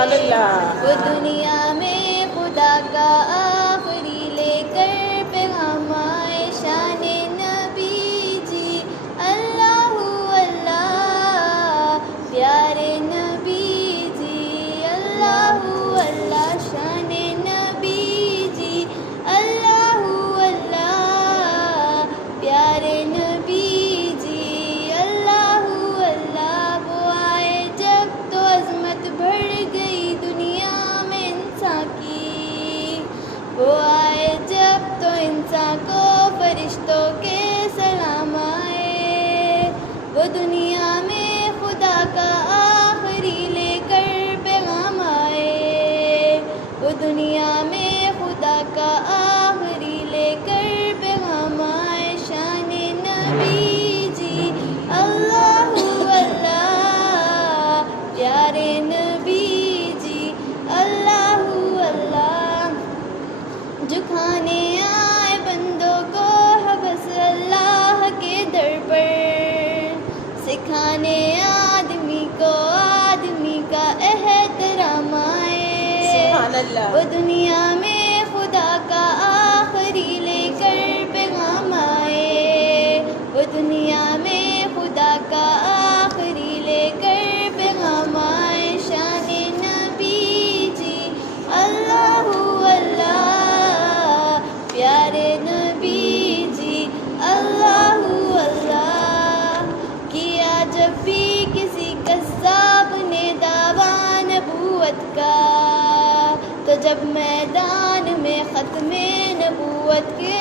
سبحان اللہ۔ وہ دنیا میں خدا کا آخری لے کر پیغام آئے شان نبی جی، اللہ اللہ پیارے نبی جی، اللہ اللہ شان نبی جی، اللہ اللہ پیارے نبی جی، اللہ اللہ۔ وہ آئے جب تو عظمت بڑھ گئی دنیا میں انسان کی، وہ آئے جب تو انسان کو فرشتوں کے سلام آئے، وہ دنیا میں خدا کا آخری لے کر پیغام آئے، وہ دنیا میں خدا کا آخری لے کر پیغام آئے شان نبی جی، اللہ اللہ پیارے نبی جی، اللہ اللہ۔ جھکانے آئے بندوں کو حبس اللہ کے در پر، سکھانے آدمی کو آدمی کا احترام آئے، سبحان اللہ۔ وہ دنیا میں خدا کا آخری لے کر پیغام آئے، وہ دنیا میں خدا کا آخری لے کر پیغام آئے شان نبی جی، اللہ اللہ پیارے نبی جی، اللہ اللہ۔ کیا جب بھی کسی قذاب نے دعویٰ نبوت کا، تو جب میدان میں ختم نبوت کے